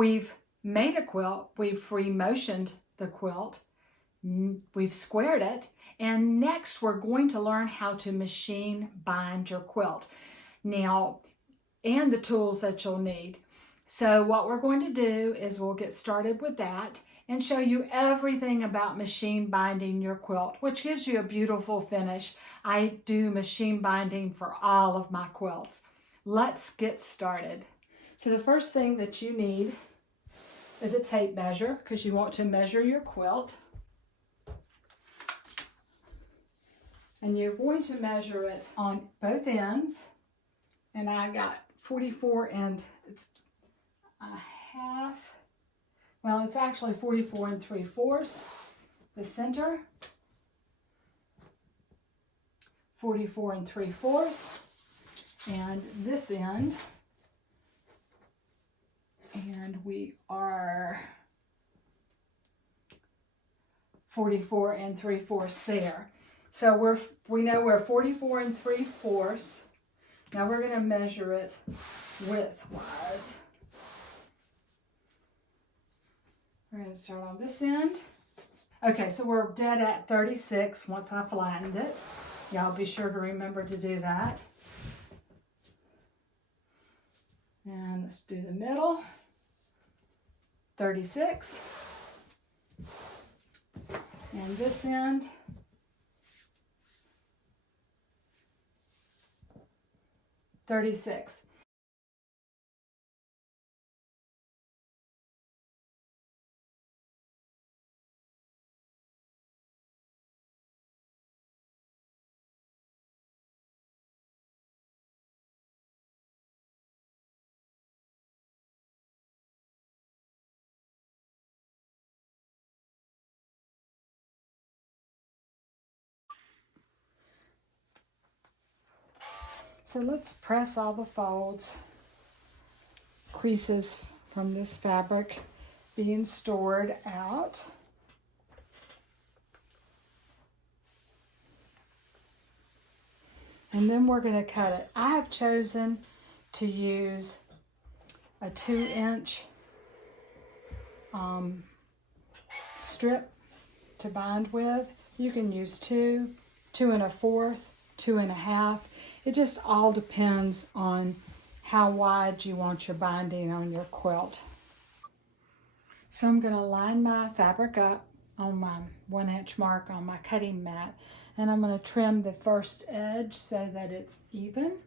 we've made a quilt, we've free motioned the quilt, we've squared it, and next we're going to learn how to machine bind your quilt. Now, and the tools that you'll need. So what we're going to do is we'll get started with that and show you everything about machine binding your quilt, which gives you a beautiful finish. I do machine binding for all of my quilts. Let's get started. So the first thing that you need is a tape measure, because you want to measure your quilt. And you're going to measure it on both ends. And I got 44 and it's a half. Well, it's actually 44 3/4. The center, 44 3/4. And this end, and we are 44 3/4 there. So we know we're 44 3/4. Now we're going to measure it width-wise. We're going to start on this end. Okay, so we're dead at 36 once I flattened it. Y'all be sure to remember to do that. And let's do the middle. 36. And this end. 36. So let's press all the folds, creases from this fabric being stored out. And then we're going to cut it. I have chosen to use a 2-inch strip to bind with. You can use 2, 2 1/4, 2 1/2. It just all depends on how wide you want your binding on your quilt. So I'm going to line my fabric up on my 1-inch mark on my cutting mat, and I'm going to trim the first edge so that it's even.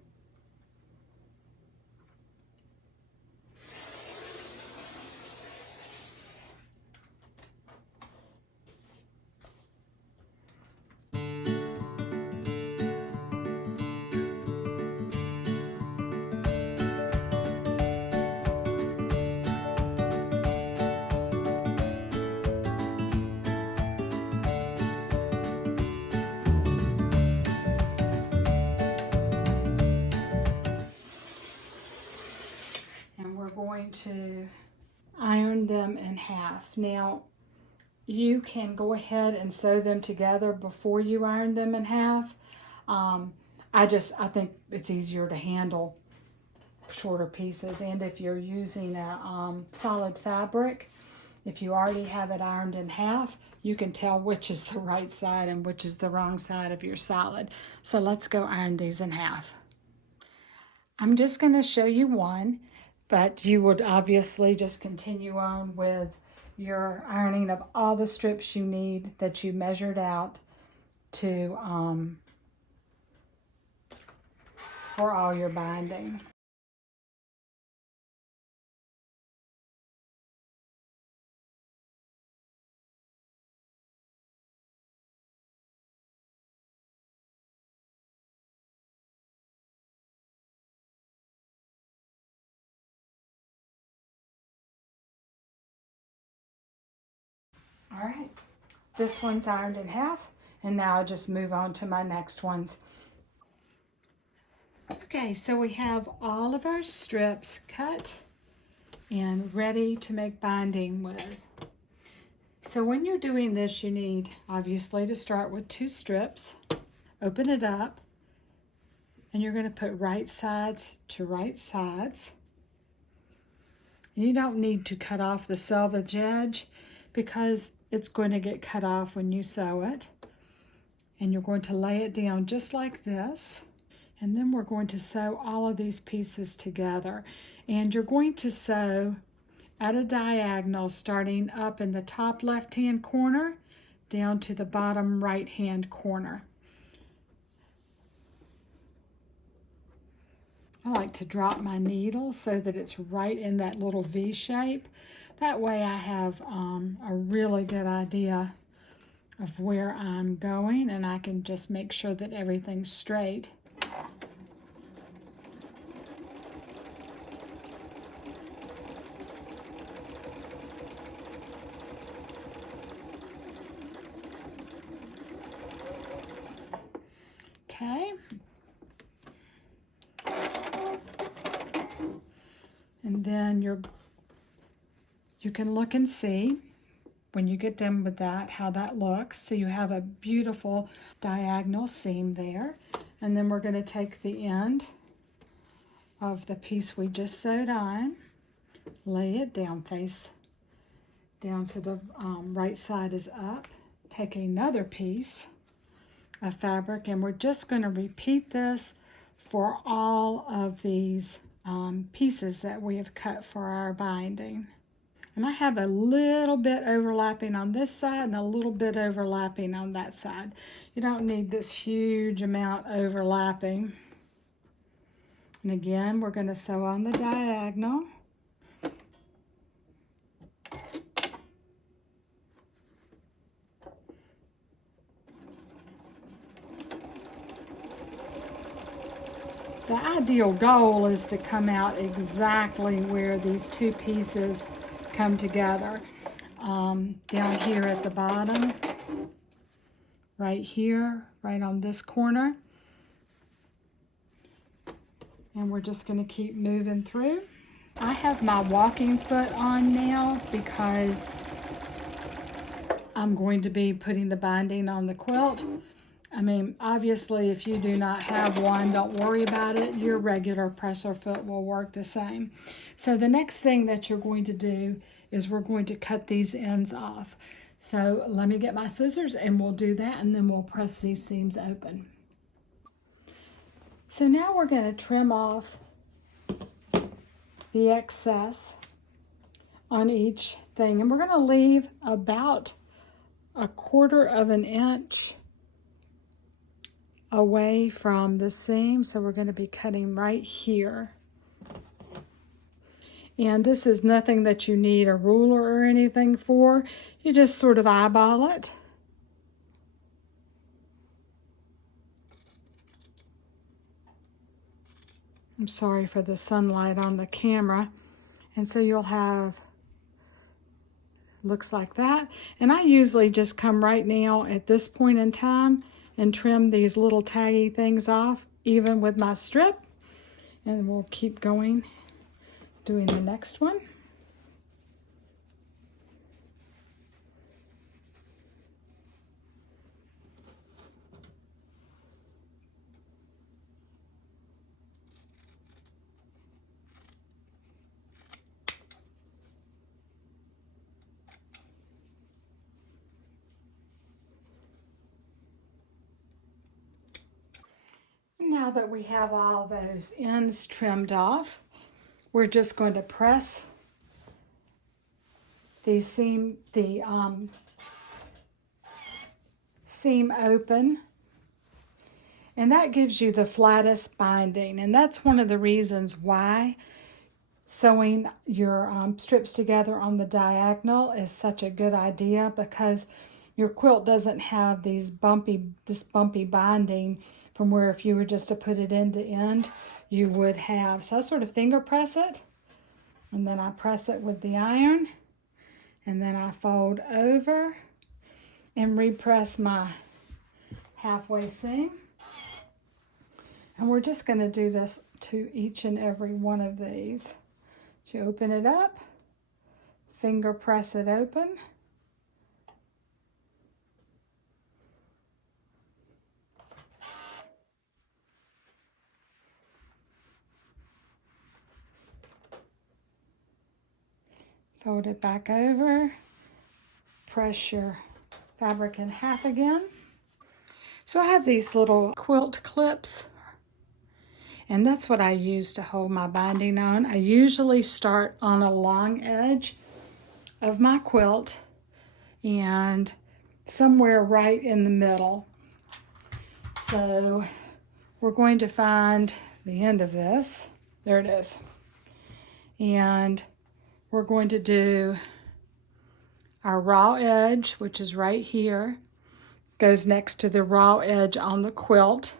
Going to iron them in half. Now you can go ahead and sew them together before you iron them in half. I think it's easier to handle shorter pieces, and if you're using a solid fabric, if you already have it ironed in half, you can tell which is the right side and which is the wrong side of your solid. So let's go iron these in half. I'm just going to show you one, but you would obviously just continue on with your ironing of all the strips you need that you measured out to for all your binding. All right, this one's ironed in half, and now I'll just move on to my next ones. Okay, so we have all of our strips cut and ready to make binding with. So when you're doing this, you need obviously to start with 2 strips, open it up, and you're going to put right sides to right sides. You don't need to cut off the selvage edge because it's going to get cut off when you sew it. And you're going to lay it down just like this. And then we're going to sew all of these pieces together. And you're going to sew at a diagonal starting up in the top left-hand corner down to the bottom right-hand corner. I like to drop my needle so that it's right in that little V shape. That way I have a really good idea of where I'm going, and I can just make sure that everything's straight. Okay. And then you can look and see when you get done with that how that looks. So you have a beautiful diagonal seam there. And then we're going to take the end of the piece we just sewed on, lay it down face down so the right side is up. Take another piece of fabric, and we're just going to repeat this for all of these pieces that we have cut for our binding. And I have a little bit overlapping on this side and a little bit overlapping on that side. You don't need this huge amount overlapping. And again, we're going to sew on the diagonal. The ideal goal is to come out exactly where these two pieces come together. Down here at the bottom, right here, right on this corner. And we're just going to keep moving through. I have my walking foot on now because I'm going to be putting the binding on the quilt. I mean, obviously, if you do not have one, don't worry about it. Your regular presser foot will work the same. So the next thing that you're going to do is we're going to cut these ends off. So let me get my scissors and we'll do that, and then we'll press these seams open. So now we're going to trim off the excess on each thing, and we're going to leave about 1/4 of an inch away from the seam. So we're going to be cutting right here. And this is nothing that you need a ruler or anything for. You just sort of eyeball it. I'm sorry for the sunlight on the camera. And so you'll have, looks like that. And I usually just come right now at this point in time and trim these little taggy things off, even with my strip. And we'll keep going, doing the next one. Now that we have all those ends trimmed off, we're just going to press the seam open, and that gives you the flattest binding. And that's one of the reasons why sewing your strips together on the diagonal is such a good idea, because your quilt doesn't have this bumpy binding from where if you were just to put it end to end, you would have. So I sort of finger press it, and then I press it with the iron, and then I fold over and repress my halfway seam. And we're just going to do this to each and every one of these. So you open it up, finger press it open, fold it back over, press your fabric in half again. So I have these little quilt clips, and that's what I use to hold my binding on. I usually start on a long edge of my quilt and somewhere right in the middle. So we're going to find the end of this. There it is. And we're going to do our raw edge, which is right here, goes next to the raw edge on the quilt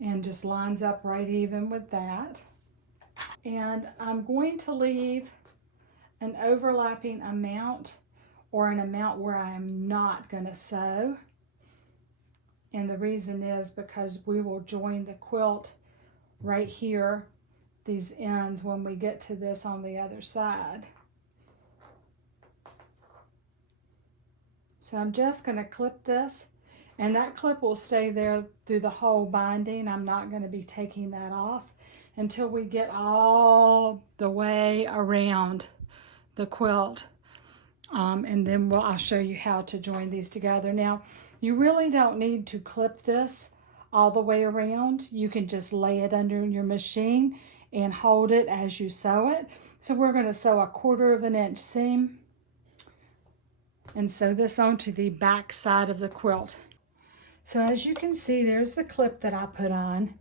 and just lines up right even with that. And I'm going to leave an overlapping amount or an amount where I am not going to sew. And the reason is because we will join the quilt right here, these ends, when we get to this on the other side. So I'm just going to clip this, and that clip will stay there through the whole binding. I'm not going to be taking that off until we get all the way around the quilt. And then I'll show you how to join these together. Now, you really don't need to clip this all the way around. You can just lay it under your machine and hold it as you sew it. So we're going to sew a 1/4 inch seam and sew this onto the back side of the quilt. So as you can see, there's the clip that I put on.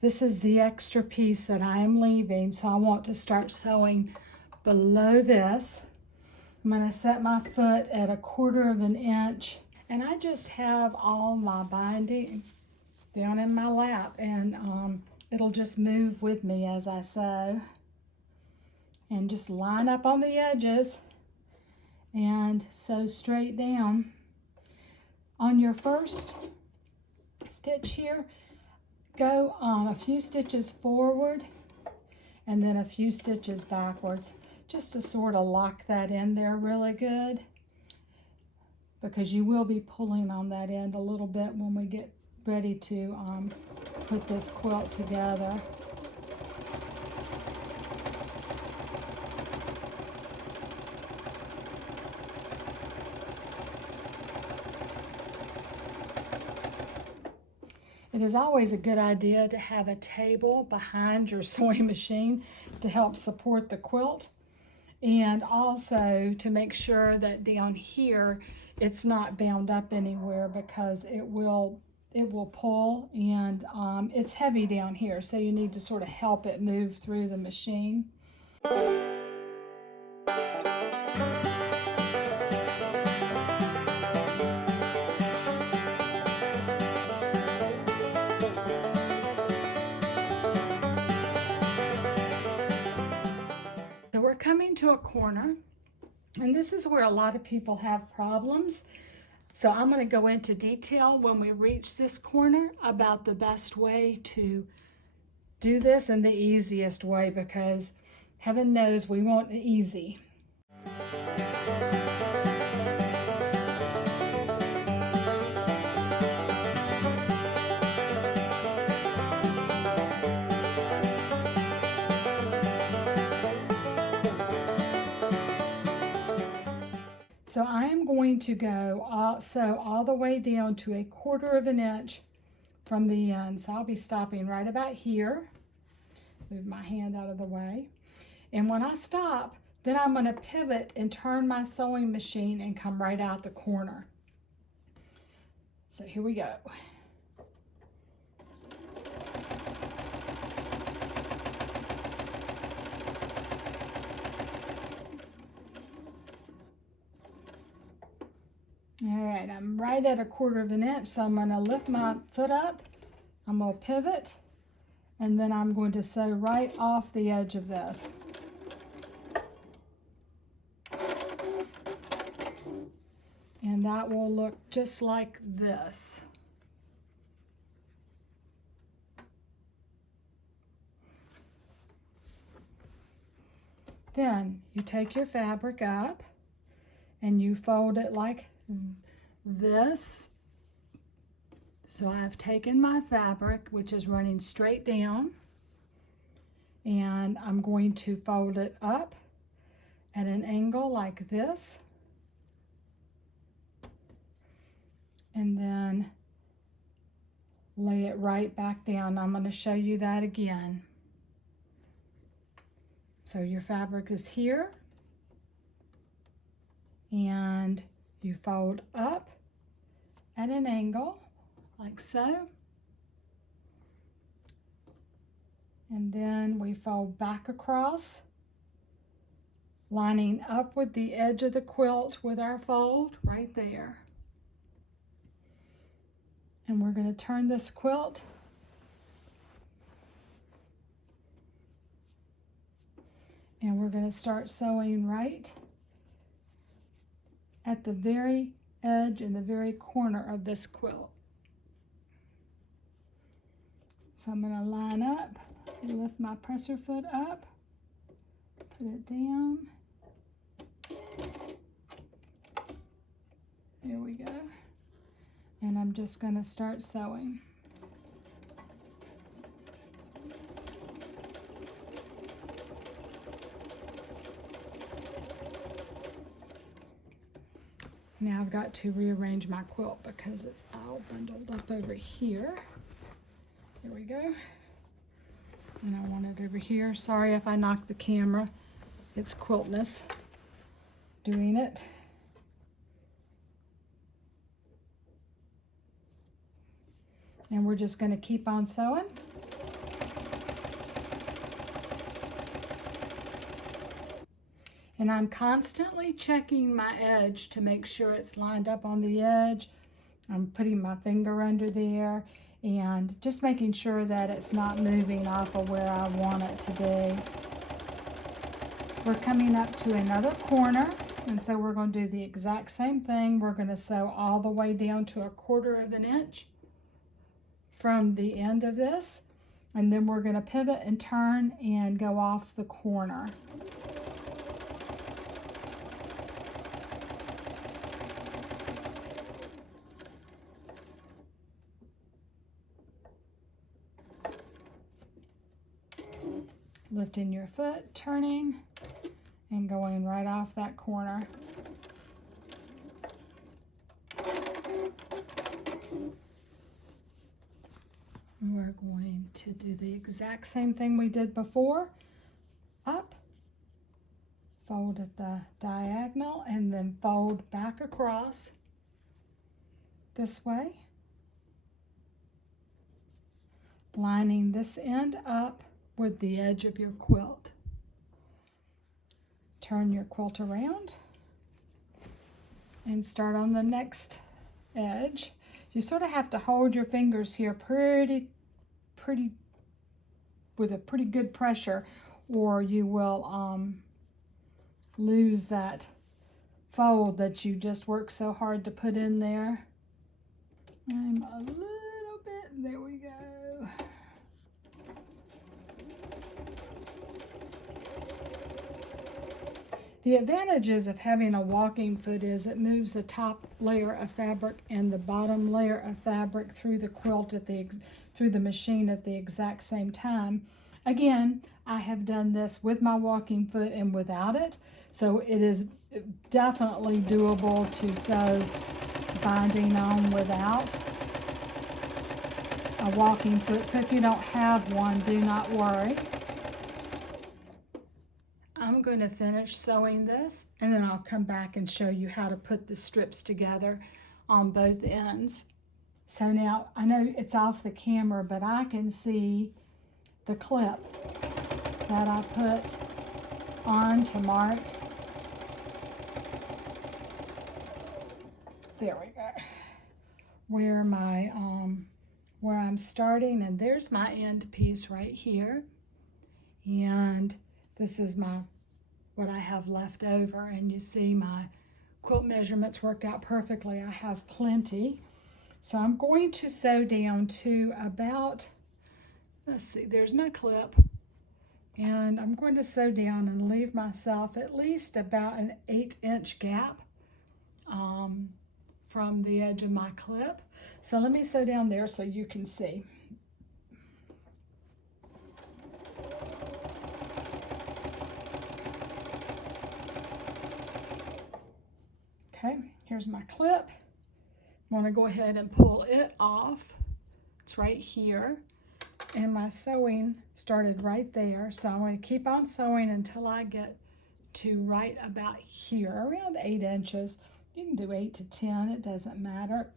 This is the extra piece that I am leaving, so I want to start sewing below this. I'm going to set my foot at a 1/4 inch, and I just have all my binding down in my lap, and it'll just move with me as I sew. And just line up on the edges and sew straight down. On your first stitch here, go a few stitches forward and then a few stitches backwards, just to sort of lock that in there really good, because you will be pulling on that end a little bit when we get ready to put this quilt together. It is always a good idea to have a table behind your sewing machine to help support the quilt, and also to make sure that down here it's not bound up anywhere, because it will pull, and it's heavy down here, so you need to sort of help it move through the machine. So we're coming to a corner, and this is where a lot of people have problems. So I'm going to go into detail when we reach this corner about the best way to do this and the easiest way, because heaven knows we want it easy. So I am going to go sew all the way down to a 1/4 inch from the end. So I'll be stopping right about here. Move my hand out of the way. And when I stop, then I'm going to pivot and turn my sewing machine and come right out the corner. So here we go. All right, I'm right at a 1/4 inch, so I'm going to lift my foot up, I'm going to pivot, and then I'm going to sew right off the edge of this. And that will look just like this. Then you take your fabric up and you fold it like this. So I've taken my fabric, which is running straight down, and I'm going to fold it up at an angle like this, and then lay it right back down. I'm going to show you that again. So your fabric is here, and you fold up at an angle like so, and then we fold back across, lining up with the edge of the quilt with our fold right there. And we're going to turn this quilt and we're going to start sewing right at the very edge and the very corner of this quilt. So I'm going to line up, lift my presser foot up, put it down. There we go. And I'm just going to start sewing. Now I've got to rearrange my quilt because it's all bundled up over here. There we go. And I want it over here. Sorry if I knocked the camera. It's quiltness doing it. And we're just going to keep on sewing. And I'm constantly checking my edge to make sure it's lined up on the edge. I'm putting my finger under there and just making sure that it's not moving off of where I want it to be. We're coming up to another corner, and so we're going to do the exact same thing. We're going to sew all the way down to 1/4 of an inch from the end of this, and then we're going to pivot and turn and go off the corner. Lifting your foot, turning, and going right off that corner. We're going to do the exact same thing we did before. Up, fold at the diagonal, and then fold back across this way, lining this end up with the edge of your quilt. Turn your quilt around and start on the next edge. You sort of have to hold your fingers here with a pretty good pressure, or you will lose that fold that you just worked so hard to put in there. I'm a little bit, there we go. The advantages of having a walking foot is it moves the top layer of fabric and the bottom layer of fabric through the quilt through the machine at the exact same time. Again, I have done this with my walking foot and without it, so it is definitely doable to sew binding on without a walking foot. So if you don't have one, do not worry. I'm going to finish sewing this, and then I'll come back and show you how to put the strips together on both ends. So now, I know it's off the camera, but I can see the clip that I put on to mark. There we go. Where I'm starting, and there's my end piece right here. And this is what I have left over, and you see my quilt measurements worked out perfectly. I have plenty. So I'm going to sew down to about, let's see, there's my clip. And I'm going to sew down and leave myself at least about an 8-inch gap from the edge of my clip. So let me sew down there so you can see. Okay, here's my clip. I'm going to go ahead and pull it off. It's right here. And my sewing started right there. So I'm going to keep on sewing until I get to right about here, around 8 inches. You can do 8 to 10, it doesn't matter.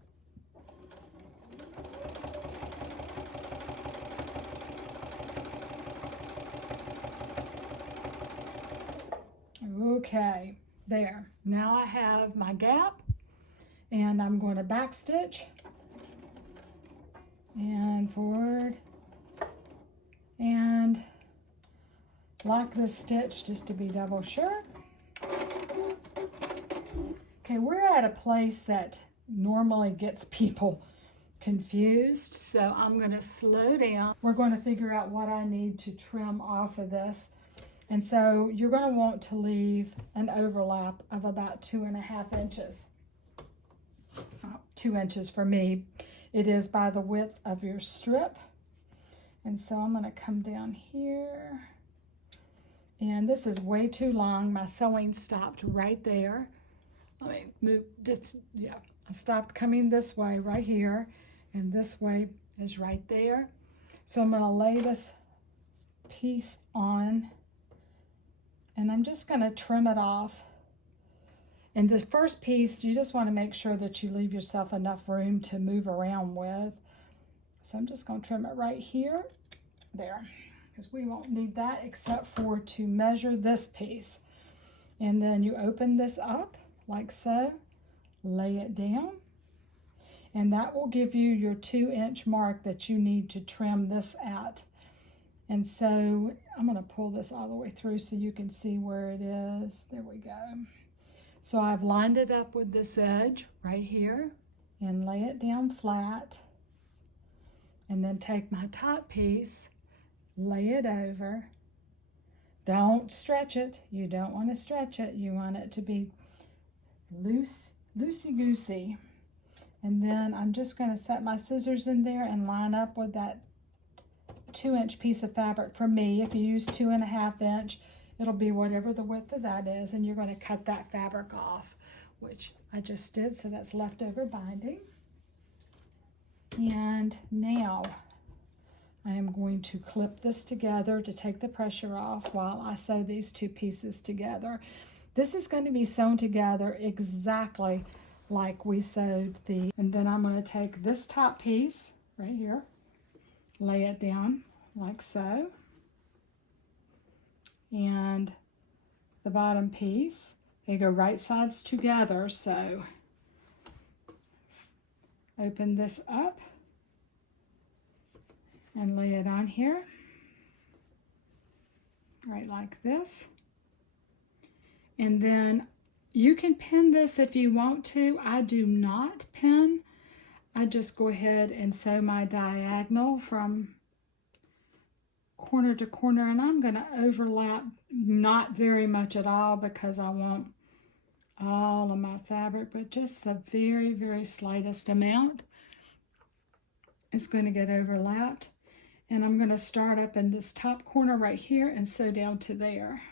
Okay, there. Now I have my gap, and I'm going to back stitch and forward and lock this stitch just to be double sure. Okay, we're at a place that normally gets people confused, so I'm going to slow down. We're going to figure out what I need to trim off of this. And so you're going to want to leave an overlap of about 2.5 inches. 2 inches for me. It is by the width of your strip. And so I'm going to come down here. And this is way too long. My sewing stopped right there. Let me move this. Yeah, I stopped coming this way right here. And this way is right there. So I'm going to lay this piece on. And I'm just going to trim it off. And the first piece, you just want to make sure that you leave yourself enough room to move around with. So I'm just going to trim it right here, there, because we won't need that except for to measure this piece. And then you open this up like so, lay it down, and that will give you your 2-inch mark that you need to trim this at. And so I'm going to pull this all the way through so you can see where it is. There we go. So I've lined it up with this edge right here and lay it down flat. And then take my top piece, lay it over. Don't stretch it. You don't want to stretch it. You want it to be loosey-goosey. And then I'm just going to set my scissors in there and line up with that 2-inch piece of fabric. For me, if you use 2.5 inch, it'll be whatever the width of that is, and you're going to cut that fabric off, which I just did, so that's leftover binding. And now I am going to clip this together to take the pressure off while I sew these two pieces together. This is going to be sewn together exactly like we sewed the, and then I'm going to take this top piece right here, lay it down like so, and the bottom piece, they go right sides together, so open this up and lay it on here, right like this. And then you can pin this if you want to. I do not pin. I just go ahead and sew my diagonal from corner to corner, and I'm going to overlap not very much at all because I want all of my fabric, but just the very, very slightest amount is going to get overlapped. And I'm going to start up in this top corner right here and sew down to there.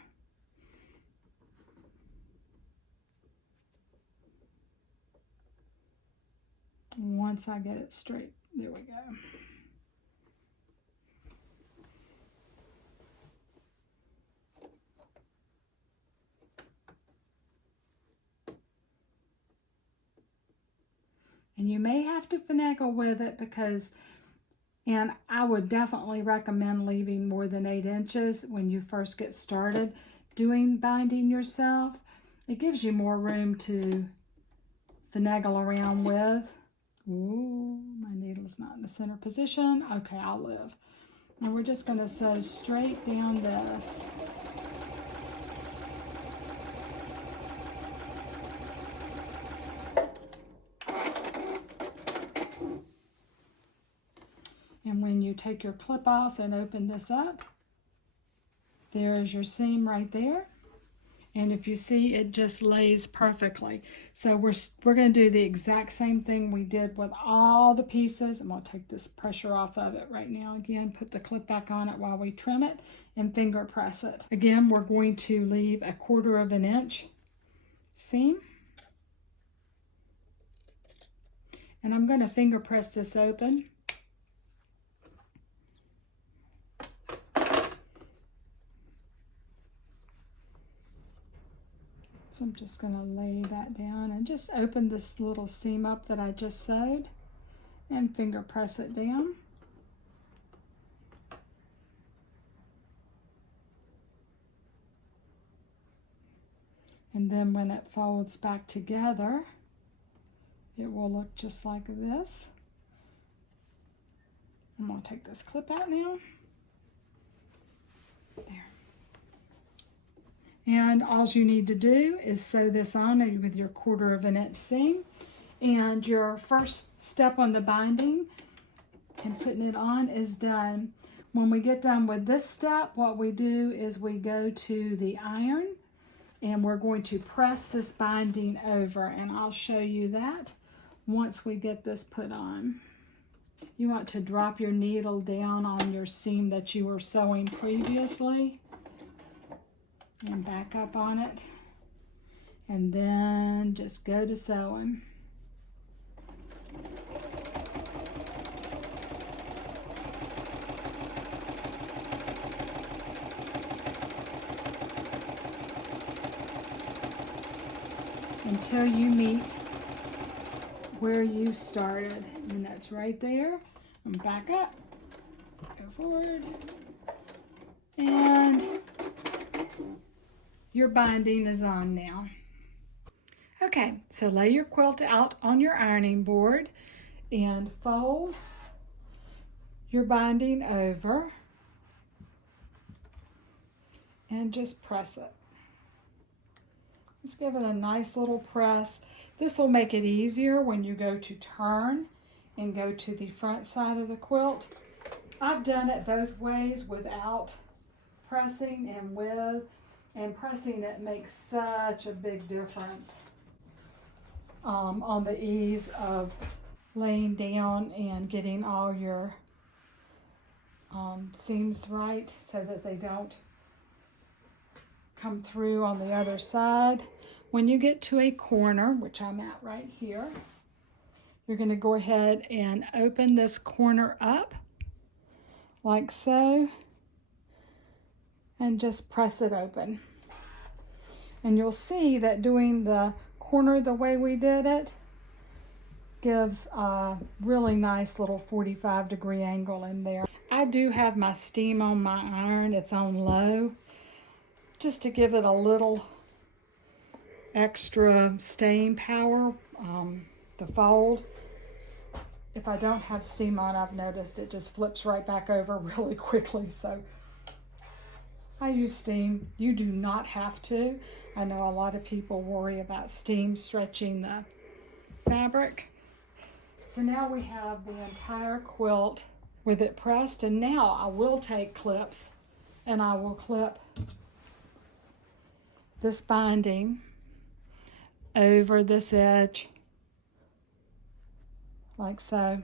Once I get it straight, there we go. And you may have to finagle with it because, and I would definitely recommend leaving more than 8 inches when you first get started doing binding yourself. It gives you more room to finagle around with. Ooh, my needle's not in the center position. Okay, I'll live. And we're just going to sew straight down this. And when you take your clip off and open this up, there is your seam right there. And if you see, it just lays perfectly. So we're going to do the exact same thing we did with all the pieces. I'm going to take this pressure off of it right now. Again, put the clip back on it while we trim it and finger press it. Again, we're going to leave 1/4 inch seam. And I'm going to finger press this open. So I'm just going to lay that down and just open this little seam up that I just sewed and finger press it down. And then when it folds back together, it will look just like this. I'm going to take this clip out now. There. And all you need to do is sew this on with your 1/4 inch seam. And your first step on the binding and putting it on is done. When we get done with this step, what we do is we go to the iron and we're going to press this binding over, and I'll show you that once we get this put on. You want to drop your needle down on your seam that you were sewing previously and back up on it, and then just go to sewing. Until you meet where you started, and that's right there. And back up, go forward, and your binding is on now. Okay, so lay your quilt out on your ironing board and fold your binding over and just press it. Let's give it a nice little press. This will make it easier when you go to turn and go to the front side of the quilt. I've done it both ways, without pressing and with, and pressing it makes such a big difference on the ease of laying down and getting all your seams right so that they don't come through on the other side. When you get to a corner, which I'm at right here, you're going to go ahead and open this corner up like so and just press it open. And you'll see that doing the corner the way we did it gives a really nice little 45-degree angle in there. I do have my steam on my iron. It's on low, just to give it a little extra staying power, the fold. If I don't have steam on, I've noticed it just flips right back over really quickly, so I use steam. You do not have to. I know a lot of people worry about steam stretching the fabric. So now we have the entire quilt with it pressed, and now I will take clips and I will clip this binding over this edge like so.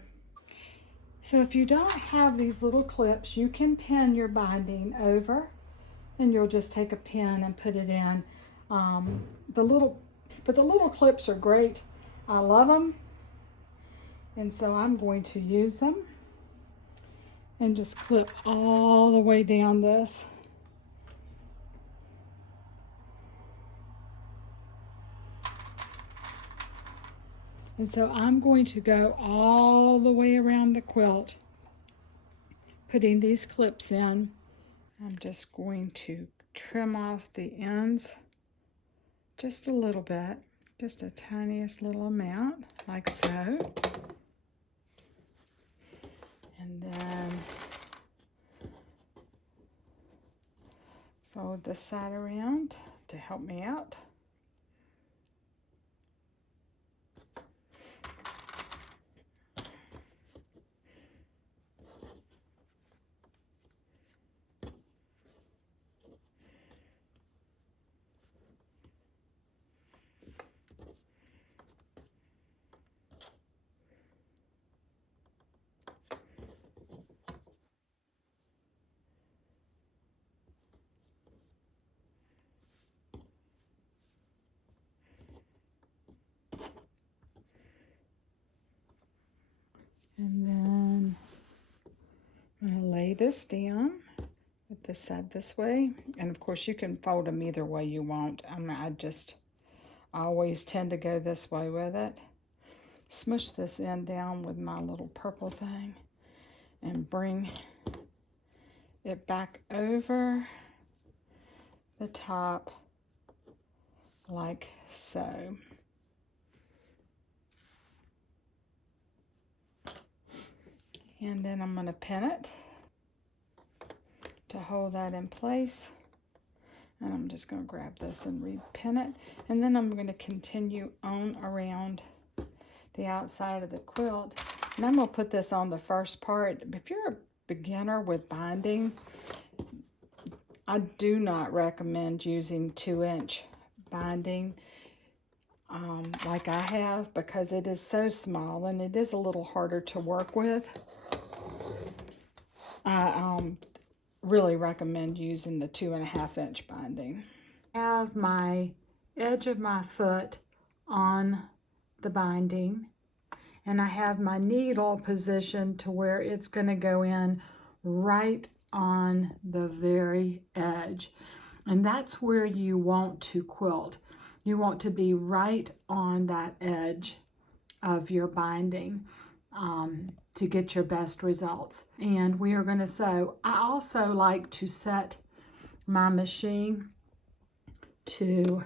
So if you don't have these little clips, you can pin your binding over, and you'll just take a pin and put it in. The little clips are great. I love them, and so I'm going to use them and just clip all the way down this. And so I'm going to go all the way around the quilt, putting these clips in. I'm just going to trim off the ends just a little bit, just a tiniest little amount, like so. And then fold this side around to help me out. And then I'm going to lay this down with this side this way. And of course you can fold them either way you want. I always tend to go this way with it. Smush this end down with my little purple thing and bring it back over the top like so. And then I'm going to pin it to hold that in place. And I'm just going to grab this and repin it. And then I'm going to continue on around the outside of the quilt. And I'm going to put this on the first part. If you're a beginner with binding, I do not recommend using 2-inch binding like I have, because it is so small and it is a little harder to work with. I really recommend using the 2.5-inch binding. I have my edge of my foot on the binding, and I have my needle positioned to where it's going to go in right on the very edge. And that's where you want to quilt. You want to be right on that edge of your binding to get your best results. And we are going to sew. I also like to set my machine to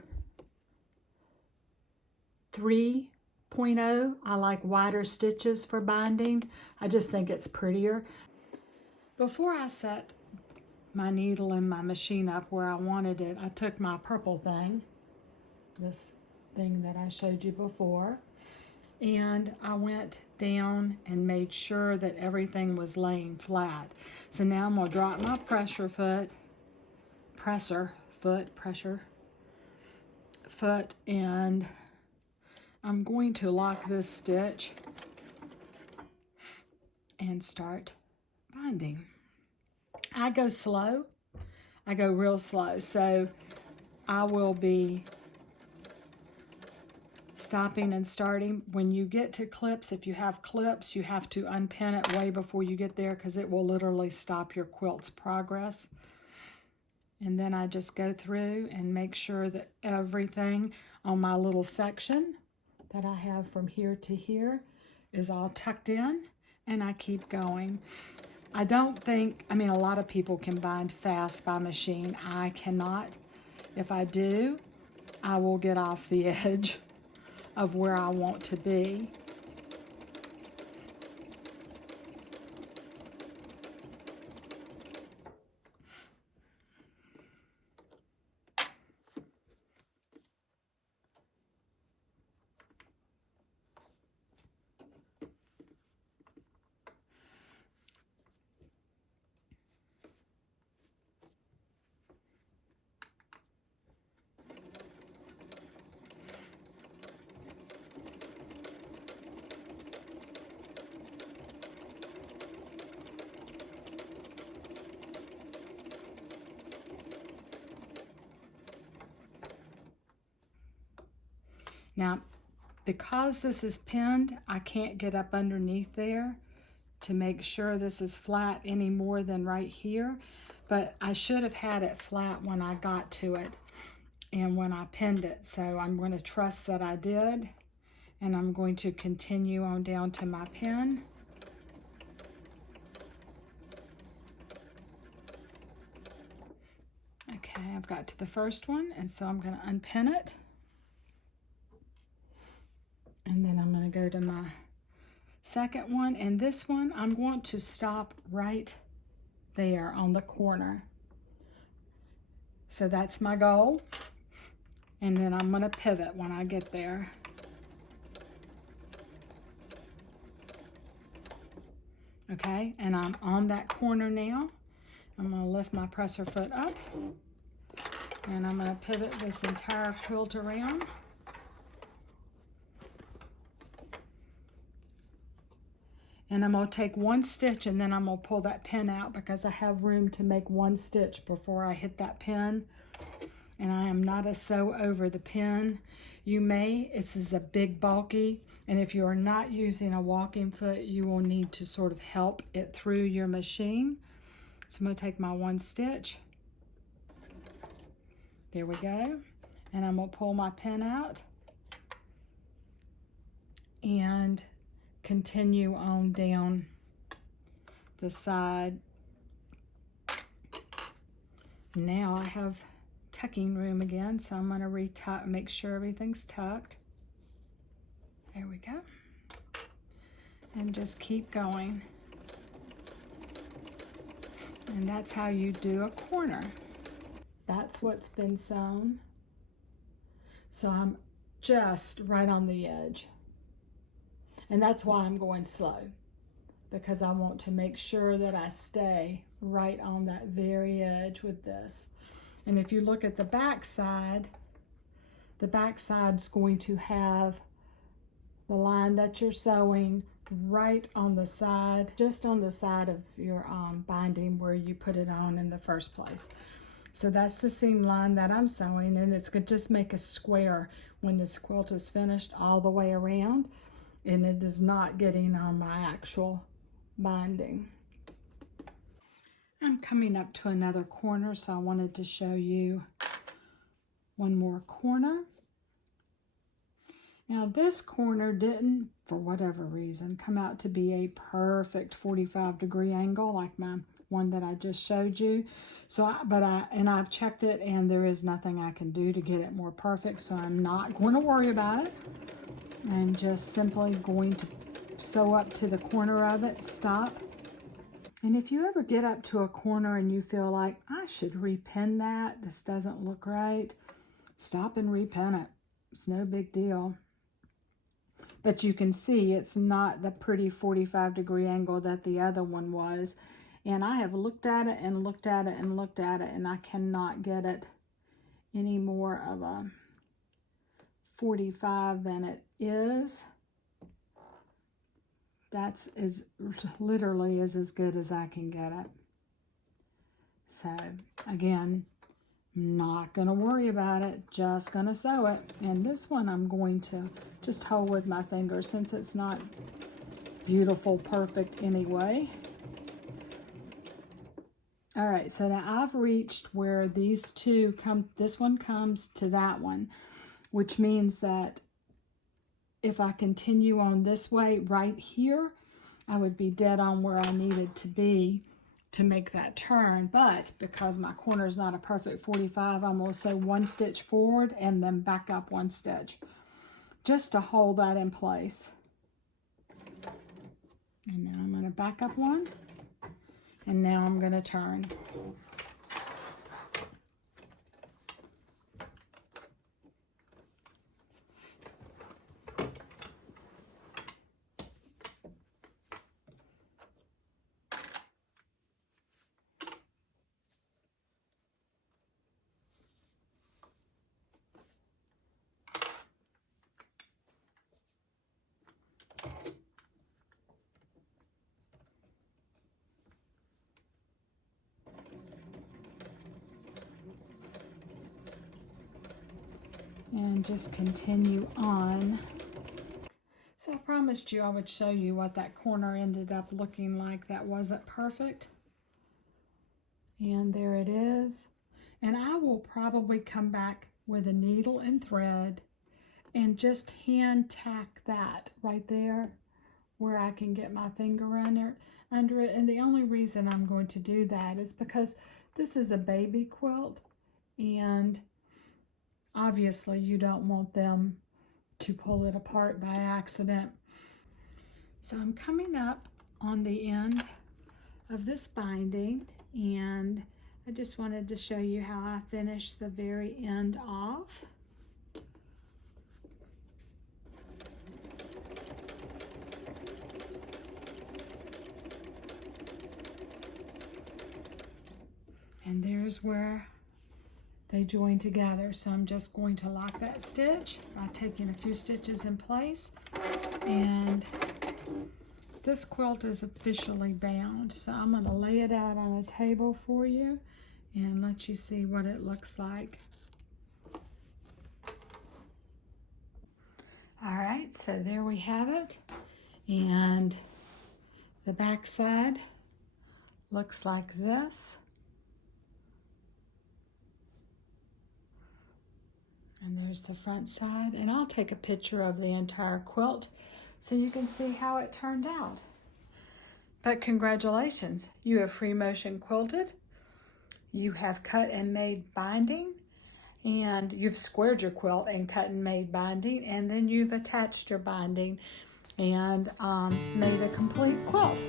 3.0. I like wider stitches for binding. I just think it's prettier. Before I set my needle and my machine up where I wanted it, I took my purple thing, this thing that I showed you before, and I went down and made sure that everything was laying flat. So now I'm going to drop my pressure foot, and I'm going to lock this stitch and start binding. I go slow. I go real slow, so I will be stopping and starting. When you get to clips, if you have clips, you have to unpin it way before you get there, because it will literally stop your quilt's progress. And then I just go through and make sure that everything on my little section that I have from here to here is all tucked in, and I keep going. I mean, a lot of people can bind fast by machine. I cannot. If I do, I will get off the edge of where I want to be. Now, because this is pinned, I can't get up underneath there to make sure this is flat any more than right here, but I should have had it flat when I got to it and when I pinned it. So I'm going to trust that I did, and I'm going to continue on down to my pin. Okay, I've got to the first one, and so I'm going to unpin it. And then I'm going to go to my second one, and this one I'm going to stop right there on the corner. So that's my goal. And then I'm going to pivot when I get there. Okay, and I'm on that corner now. I'm going to lift my presser foot up, and I'm going to pivot this entire quilt around. And I'm going to take one stitch, and then I'm going to pull that pin out because I have room to make one stitch before I hit that pin. and I am not a sew over the pin. You may, this is a big bulky, and if you are not using a walking foot, you will need to sort of help it through your machine. So I'm going to take my one stitch. There we go. And I'm going to pull my pin out and continue on down the side. Now I have tucking room again, so I'm going to retuck, make sure everything's tucked. There we go. And just keep going. And that's how you do a corner. That's what's been sewn. So I'm just right on the edge. And that's why I'm going slow, because I want to make sure that I stay right on that very edge with this. And if you look at the back side's going to have the line that you're sewing right on the side, just on the side of your binding where you put it on in the first place. So that's the seam line that I'm sewing, and it's going to just make a square when this quilt is finished all the way around, and it is not getting on my actual binding. I'm coming up to another corner, so I wanted to show you one more corner. Now this corner didn't, for whatever reason, come out to be a perfect 45-degree angle like my one that I just showed you. So I've checked it, and there is nothing I can do to get it more perfect, so I'm not going to worry about it. I'm just simply going to sew up to the corner of it, stop. And if you ever get up to a corner and you feel like, I should repin that, this doesn't look right, stop and repin it. It's no big deal. But you can see it's not the pretty 45-degree angle that the other one was. And I have looked at it and looked at it and looked at it, and I cannot get it any more of a 45 than it is. That's literally as good as I can get it. So again, not going to worry about it, just going to sew it. And this one I'm going to just hold with my fingers since it's not beautiful, perfect anyway. All right, so now I've reached where these two come, this one comes to that one, which means that if I continue on this way right here, I would be dead on where I needed to be to make that turn. But because my corner is not a perfect 45, I'm going to sew one stitch forward and then back up one stitch just to hold that in place. And then I'm going to back up one, and now I'm going to turn. And just continue on. So I promised you I would show you what that corner ended up looking like that wasn't perfect. And there it is. And I will probably come back with a needle and thread and just hand tack that right there where I can get my finger under it. And the only reason I'm going to do that is because this is a baby quilt, and obviously you don't want them to pull it apart by accident. So I'm coming up on the end of this binding, and I just wanted to show you how I finish the very end off. And there's where they join together. So I'm just going to lock that stitch by taking a few stitches in place, and this quilt is officially bound. So I'm going to lay it out on a table for you and let you see what it looks like. right, so there we have it. And the back side looks like this. And there's the front side. And I'll take a picture of the entire quilt so you can see how it turned out. But congratulations, you have free motion quilted, you have cut and made binding, and you've squared your quilt and cut and made binding, and then you've attached your binding and made a complete quilt.